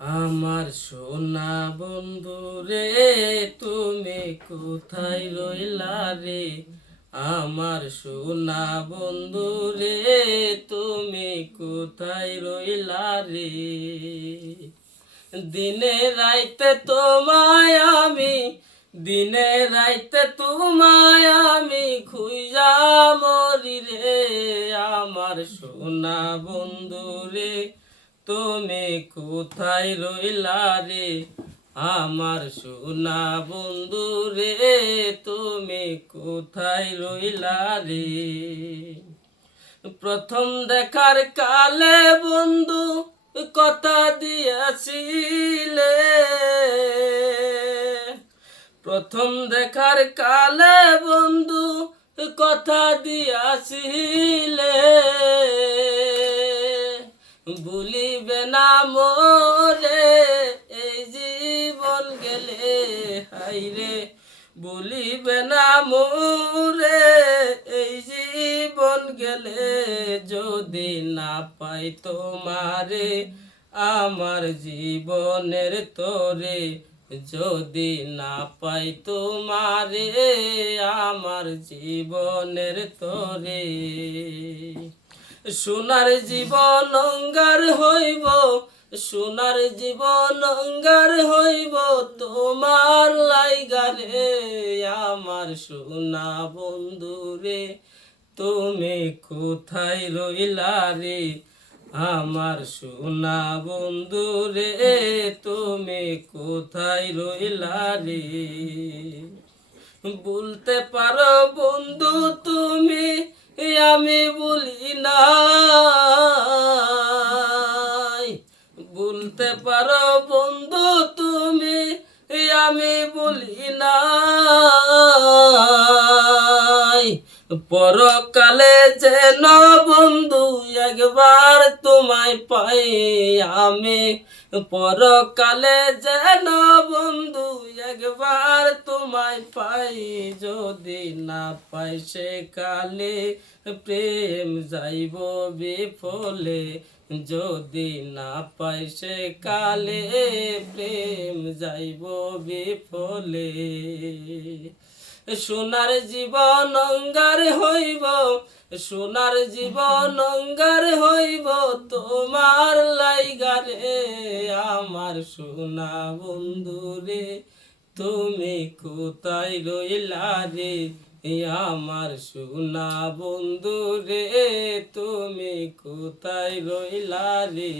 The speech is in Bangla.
আমার সোনা বন্ধু রে, তুমি কোথায় রইলা রে? আমার সোনা বন্ধু রে, তুমি কোথায় রইলা রে? দিনে রাইতে তোমায় আমি, দিনে রাইতে তোমায় আমি খুঁজা মরি রে। আমার সোনা বন্ধু রে, তুমি কোথায় রইলা রে? আমার সোনা বন্ধু রে, তুমি কোথায় রইলা রে? প্রথম দেখার কালে বন্ধু কথা দিয়েছিলে, প্রথম দেখার কালে বন্ধু কথা দিয়াছিলে, ভুলিবে না মোরে এই জীবন গেলে, হাইরে ভুলিবে না মোরে এই জীবন গেলে, যদি না পাই তোমারে আমার জীবনের তরে, যদি না পাই তোমারে আমার জীবনের তরে। সোনার জীবন অঙ্গার হইব, সোনার জীবন অঙ্গার হইব তোমার লাইগারে। আমার সোনা বন্ধু রে, তুমি কোথায় রইলা রে? আমার সোনা বন্ধু রে, তুমি কোথায় রইলা রে? বলতে পারো বন্ধু তুমি, আমি বলি না, বলতে পারো বন্ধু তুমি, আমি বলি না। পরকালে যেন বন্ধু একবার তোমায় পাই আমি, পরকালে যেন বন্ধু একবার তোমায় পাই, যদি না পাই সে কালে প্রেম যাইব বিফলে, যদি না পাই সে কালে প্রেম যাইব বিফলে। সোনার জীবন অঙ্গার হইব, সোনার জীবন অঙ্গার হইব তোমার লাইগারে। আমার সোনা বন্ধু রে, তুমি কোথায় রইলা রে? আমার সোনা বন্ধু রে, তুমি কোথায় রইলা রে?